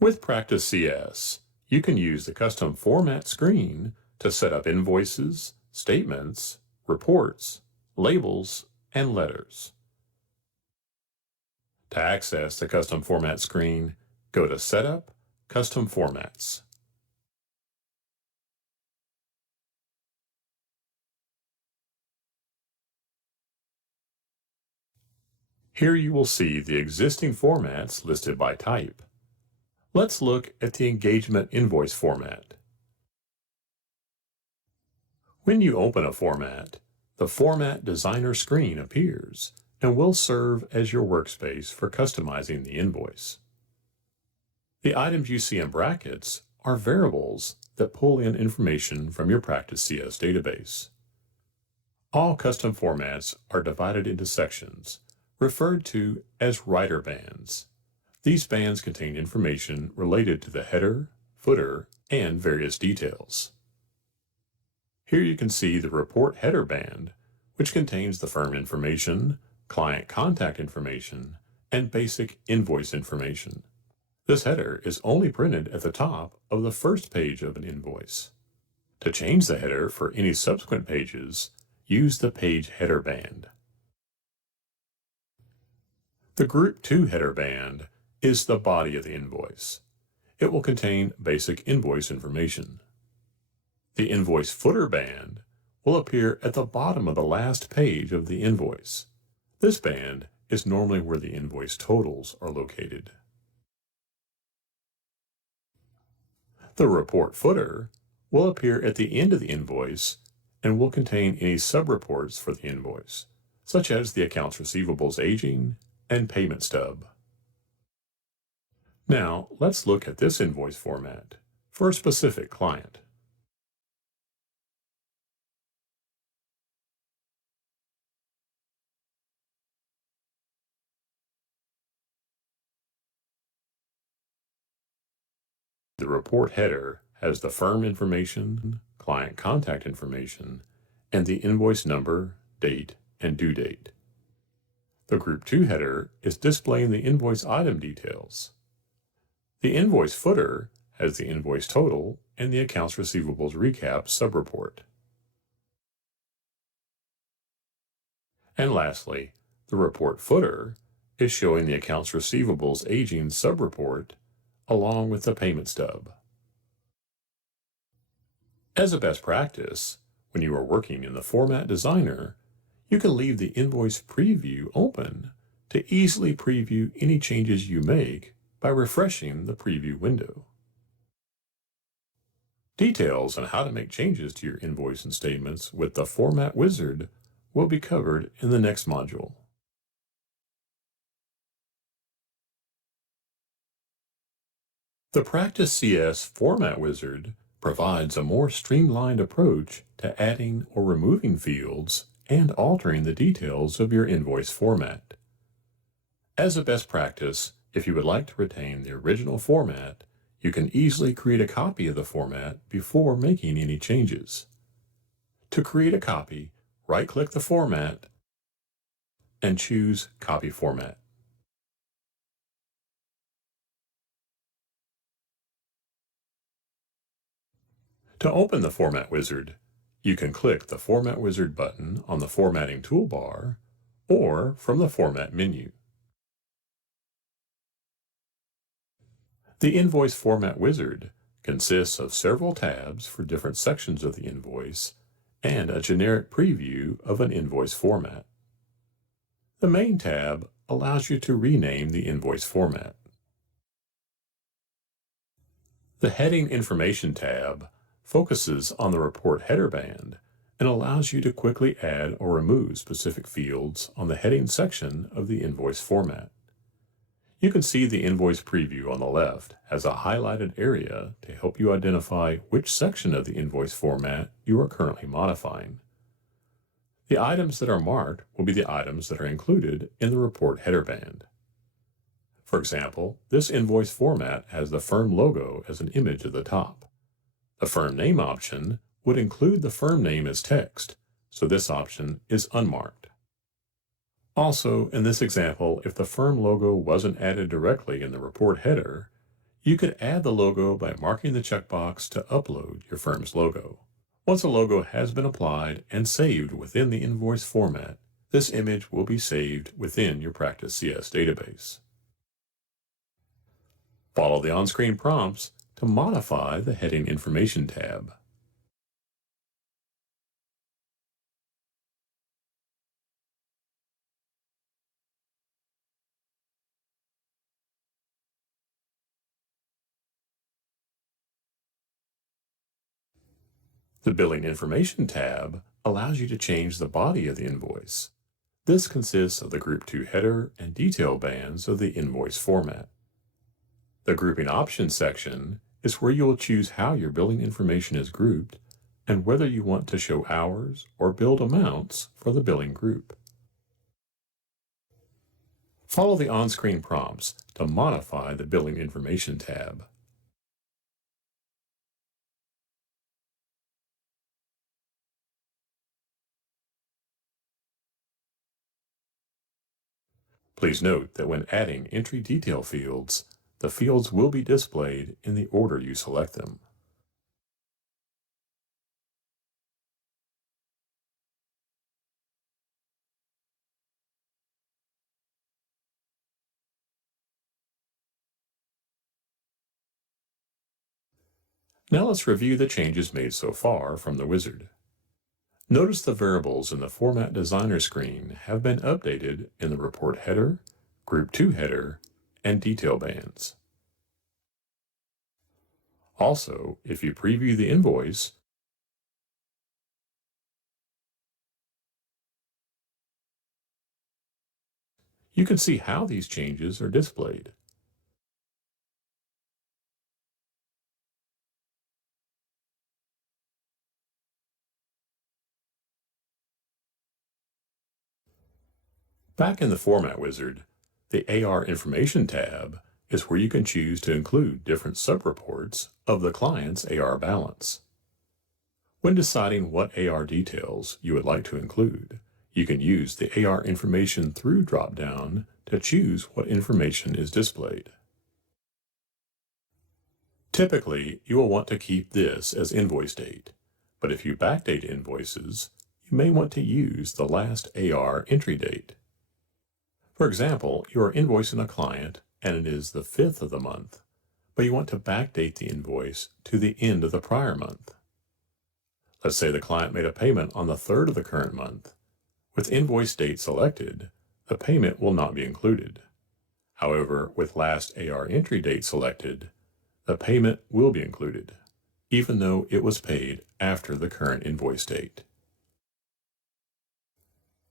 With Practice CS, you can use the custom format screen to set up invoices, statements, reports, labels, and letters. To access the custom format screen, go to Setup, Custom Formats. Here you will see the existing formats listed by type. Let's look at the engagement invoice format. When you open a format, the Format Designer screen appears and will serve as your workspace for customizing the invoice. The items you see in brackets are variables that pull in information from your Practice CS database. All custom formats are divided into sections, referred to as writer bands. These bands contain information related to the header, footer, and various details. Here you can see the report header band, which contains the firm information, client contact information, and basic invoice information. This header is only printed at the top of the first page of an invoice. To change the header for any subsequent pages, use the page header band. The Group 2 header band is the body of the invoice. It will contain basic invoice information. The invoice footer band will appear at the bottom of the last page of the invoice. This band is normally where the invoice totals are located. The report footer will appear at the end of the invoice and will contain any subreports for the invoice, such as the accounts receivables aging and payment stub. Now, let's look at this invoice format for a specific client. The report header has the firm information, client contact information, and the invoice number, date, and due date. The Group 2 header is displaying the invoice item details. The invoice footer has the invoice total and the accounts receivables recap subreport. And lastly, the report footer is showing the accounts receivables aging subreport along with the payment stub. As a best practice, when you are working in the Format Designer, you can leave the invoice preview open to easily preview any changes you make by refreshing the preview window. Details on how to make changes to your invoice and statements with the Format Wizard will be covered in the next module. The Practice CS Format Wizard provides a more streamlined approach to adding or removing fields and altering the details of your invoice format. As a best practice, if you would like to retain the original format, you can easily create a copy of the format before making any changes. To create a copy, right-click the format and choose Copy Format. To open the Format Wizard, you can click the Format Wizard button on the Formatting toolbar or from the Format menu. The Invoice Format Wizard consists of several tabs for different sections of the invoice and a generic preview of an invoice format. The Main tab allows you to rename the invoice format. The Heading Information tab focuses on the report header band and allows you to quickly add or remove specific fields on the heading section of the invoice format. You can see the invoice preview on the left has a highlighted area to help you identify which section of the invoice format you are currently modifying. The items that are marked will be the items that are included in the report header band. For example, this invoice format has the firm logo as an image at the top. The firm name option would include the firm name as text, so this option is unmarked. Also, in this example, if the firm logo wasn't added directly in the report header, You could add the logo by marking the checkbox to upload your firm's logo. Once a logo has been applied and saved within the invoice format, this image will be saved within your Practice CS database. Follow the on-screen prompts to modify the Heading Information tab. The Billing Information tab allows you to change the body of the invoice. This consists of the Group 2 header and detail bands of the invoice format. The Grouping Options section is where you will choose how your billing information is grouped and whether you want to show hours or billed amounts for the billing group. Follow the on-screen prompts to modify the Billing Information tab. Please note that when adding entry detail fields, the fields will be displayed in the order you select them. Now let's review the changes made so far from the wizard. Notice the variables in the Format Designer screen have been updated in the Report header, Group 2 header, and detail bands. Also, if you preview the invoice, you can see how these changes are displayed. Back in the Format wizard, the AR Information tab is where you can choose to include different subreports of the client's AR balance. When deciding what AR details you would like to include, you can use the AR Information Through drop-down to choose what information is displayed. Typically, you will want to keep this as invoice date, but if you backdate invoices, you may want to use the last AR entry date. For example, you are invoicing a client and it is the 5th of the month, but you want to backdate the invoice to the end of the prior month. Let's say the client made a payment on the 3rd of the current month. With invoice date selected, the payment will not be included. However, with last AR entry date selected, the payment will be included, even though it was paid after the current invoice date.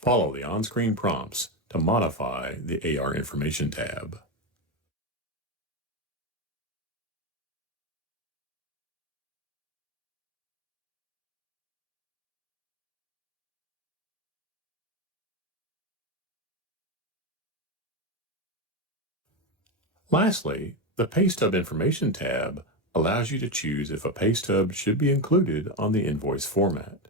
Follow the on-screen prompts to modify the AR Information tab. Lastly, the Pay Stub Information tab allows you to choose if a pay stub should be included on the invoice format.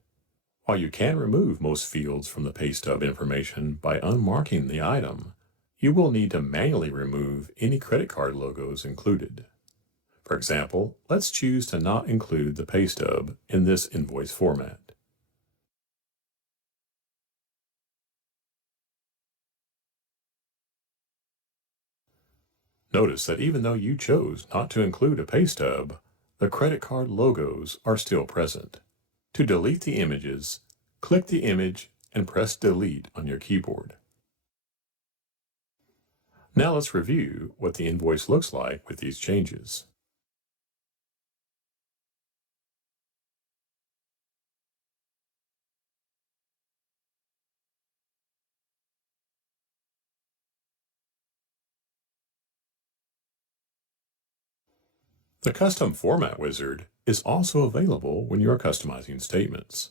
While you can remove most fields from the pay stub information by unmarking the item, you will need to manually remove any credit card logos included. For example, let's choose to not include the pay stub in this invoice format. Notice that even though you chose not to include a pay stub, the credit card logos are still present. To delete the images, click the image and press Delete on your keyboard. Now let's review what the invoice looks like with these changes. The Custom Format wizard is also available when you are customizing statements.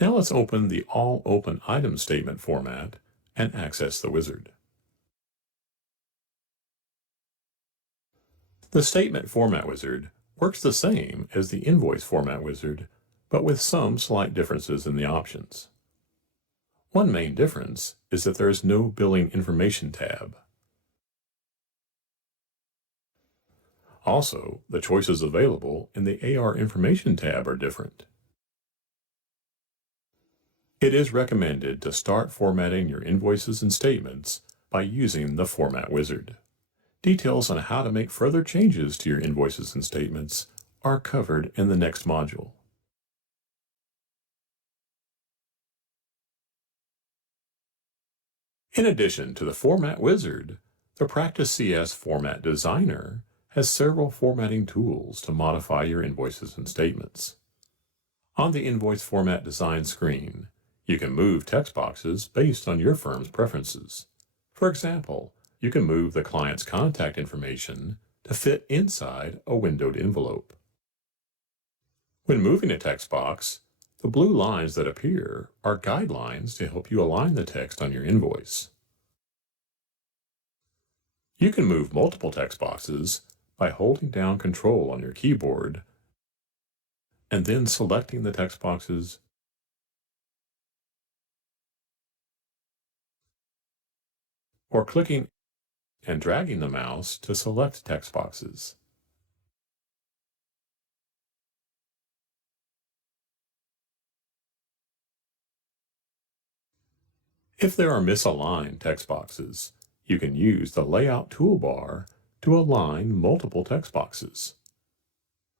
Now let's open the All Open Items statement format and access the wizard. The Statement Format wizard works the same as the Invoice Format wizard, but with some slight differences in the options. One main difference is that there is no Billing Information tab. Also, the choices available in the AR Information tab are different. It is recommended to start formatting your invoices and statements by using the Format Wizard. Details on how to make further changes to your invoices and statements are covered in the next module. In addition to the Format Wizard, the Practice CS Format Designer has several formatting tools to modify your invoices and statements. On the Invoice Format Design screen, you can move text boxes based on your firm's preferences. For example, you can move the client's contact information to fit inside a windowed envelope. When moving a text box, the blue lines that appear are guidelines to help you align the text on your invoice. You can move multiple text boxes by holding down Control on your keyboard and then selecting the text boxes or clicking and dragging the mouse to select text boxes. If there are misaligned text boxes, you can use the Layout toolbar to align multiple text boxes.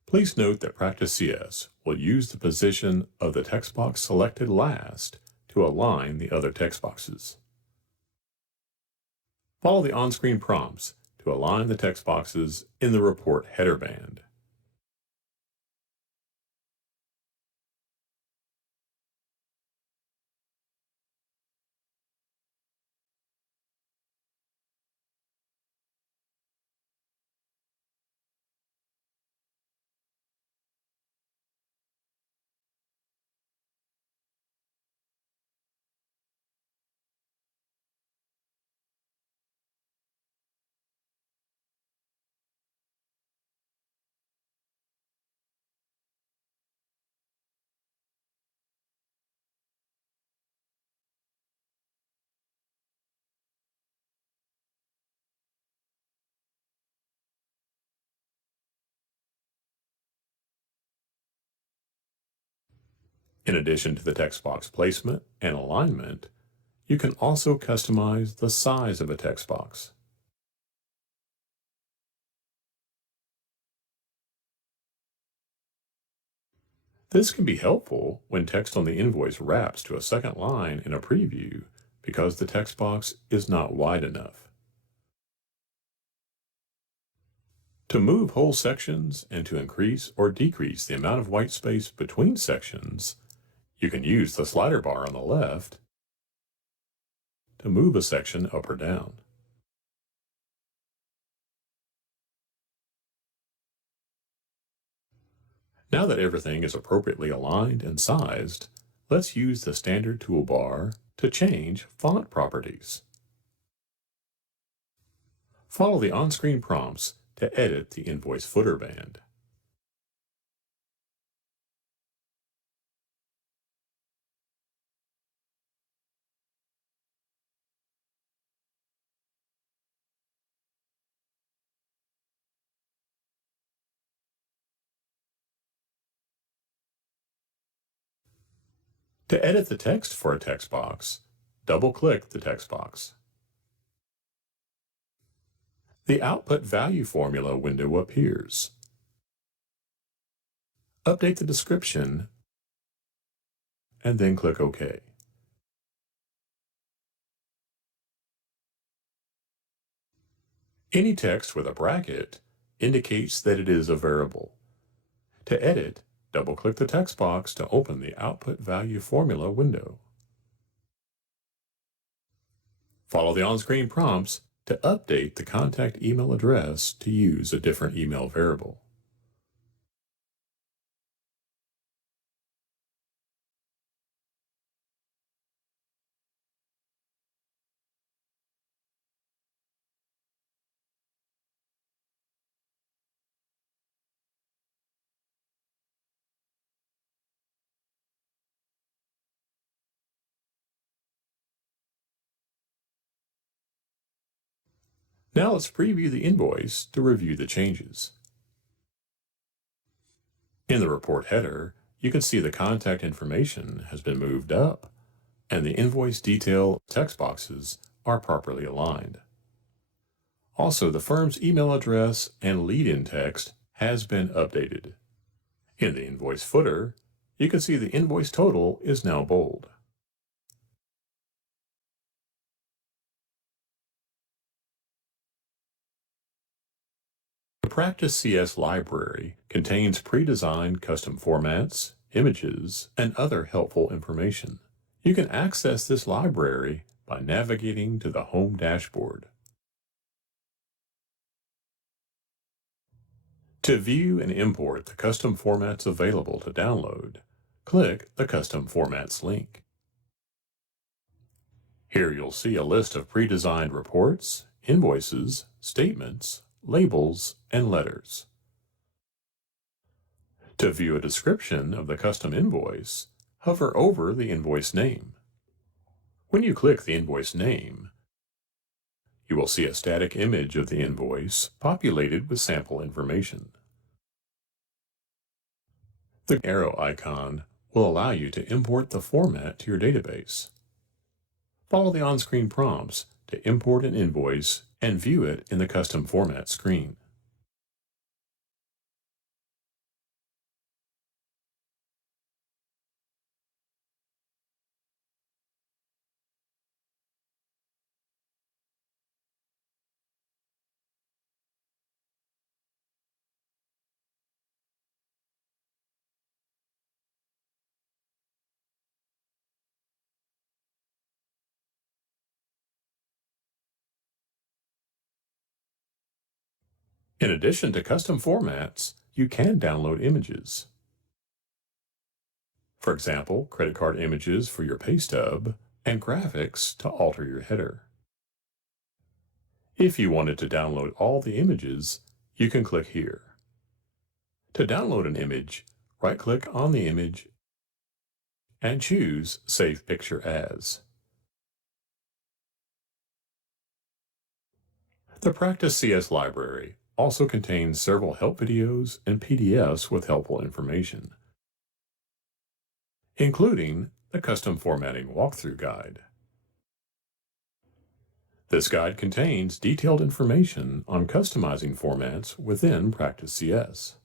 Please note that Practice CS will use the position of the text box selected last to align the other text boxes. Follow the on-screen prompts to align the text boxes in the report header band. In addition to the text box placement and alignment, you can also customize the size of a text box. This can be helpful when text on the invoice wraps to a second line in a preview because the text box is not wide enough. To move whole sections and to increase or decrease the amount of white space between sections, you can use the slider bar on the left to move a section up or down. Now that everything is appropriately aligned and sized, let's use the standard toolbar to change font properties. Follow the on-screen prompts to edit the invoice footer band. To edit the text for a text box, double-click the text box. The Output Value Formula window appears. Update the description and then click OK. Any text with a bracket indicates that it is a variable. To edit, double-click the text box to open the Output Value Formula window. Follow the on-screen prompts to update the contact email address to use a different email variable. Now let's preview the invoice to review the changes. In the report header, you can see the contact information has been moved up, and the invoice detail text boxes are properly aligned. Also, the firm's email address and lead-in text has been updated. In the invoice footer, you can see the invoice total is now bold. The Practice CS library contains pre-designed custom formats, images, and other helpful information. You can access this library by navigating to the Home dashboard. To view and import the custom formats available to download, click the Custom Formats link. Here you'll see a list of pre-designed reports, invoices, statements, labels, and letters. To view a description of the custom invoice, hover over the invoice name. When you click the invoice name, you will see a static image of the invoice populated with sample information. The arrow icon will allow you to import the format to your database. Follow the on-screen prompts to import an invoice and view it in the custom format screen. In addition to custom formats, you can download images. For example, credit card images for your pay stub and graphics to alter your header. If you wanted to download all the images, you can click here. To download an image, right-click on the image and choose Save Picture As. The Practice CS library also contains several help videos and PDFs with helpful information, including the Custom Formatting Walkthrough Guide. This guide contains detailed information on customizing formats within Practice CS.